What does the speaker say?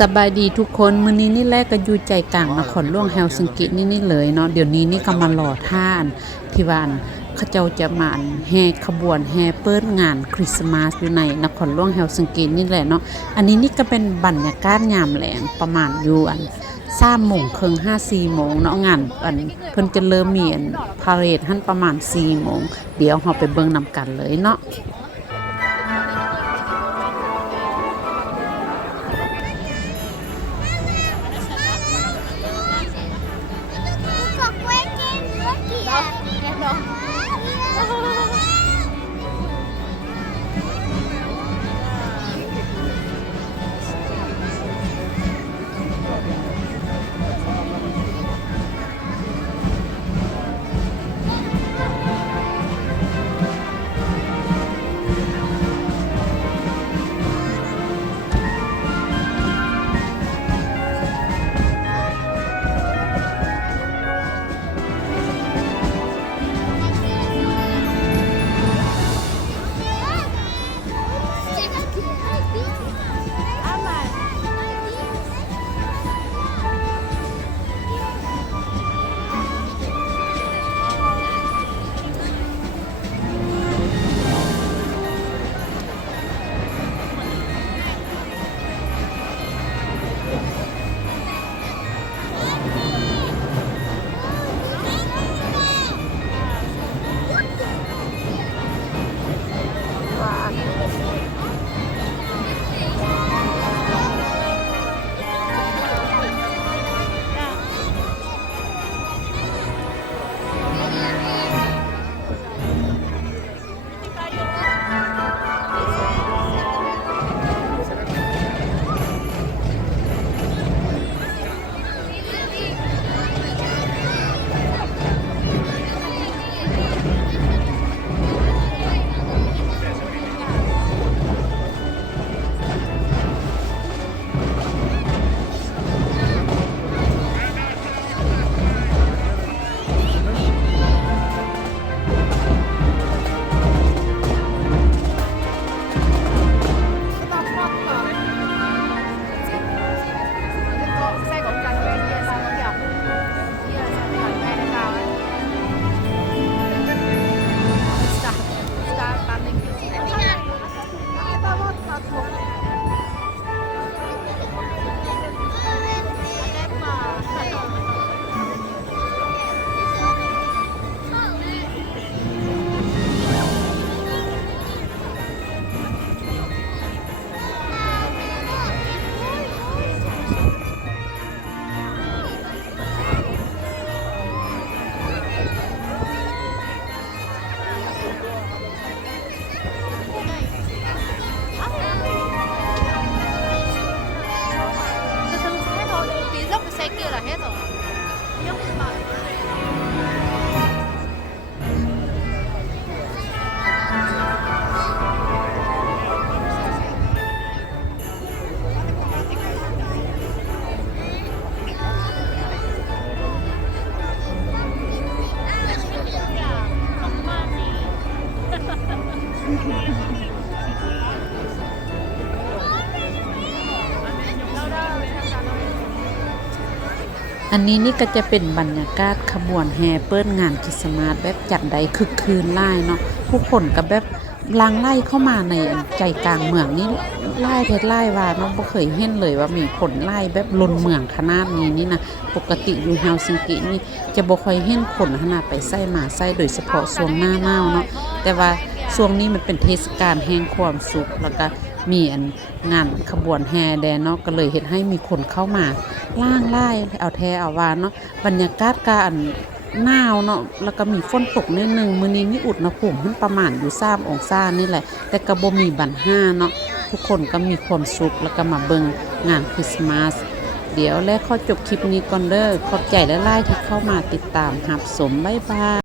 สบายดีทุกคนมื้อนี้นี่แหละก็อยู่ใจกลางนครหลวงเฮลซิงกินี่เลยเนาะเดี๋ยวนี้นี่ก็มารอท่านที่ว่าเขาเจ้าจะมาแห่ขบวนแห่เปิดงานคริสต์มาสอยู่ในนครหลวงเฮลซิงกินี่แหละเนาะอันนี้นี่ก็เป็นบรรยากาศยามแลงประมาณอยู่3:30 น 4 โมงเนาะงานเพิ่นจะเริ่มมีพาเหรดหั่นประมาณ 4 โมงเดี๋ยวเราไปเบิ่งนำกันเลยเนาะอันนี้นี่ก็จะเป็นบรรยากาศขบวนแห่เปิดงานคริสต์มาสแบบจัดได้คึกคืนหลายเนาะผู้คนก็แบบลังไล่เข้ามาในใจกลางเมืองนี่ไล่เพชรไล่ว่าเนาะบ่เคยเห็นเลยว่ามีคนไล่แบบล้นเมืองขนาดนี้นี่นะปกติอยู่เฮลซิงกินี่จะบ่ค่อยเห็นคนขนาดไปไส้มาไส้โดยเฉพาะช่วงหน้าหนาวเนาะแต่ว่าช่วงนี้มันเป็นเทศกาลแห่งความสุขแล้วก็มีงานขบวนแห่แดเนาะก็เลยเฮ็ดให้มีคนเข้ามาล่างไล่เอาแท้เอาว่าเนาะบรรยากาศการหนาวเนาะแล้วก็มีฝนตกนิดนึงมื้อนี้มีอุณหภูมิมันประมาณอยู่3 องศานี่แหละแต่ก็บ่มีบั้นห้าเนาะทุกคนก็มีความสุขแล้วก็มาเบิ่งงานคริสต์มาสเดี๋ยวและขอจบคลิปนี้ก่อนเด้อขอบใจหลายๆที่เข้ามาติดตามรับชมบ๊ายบาย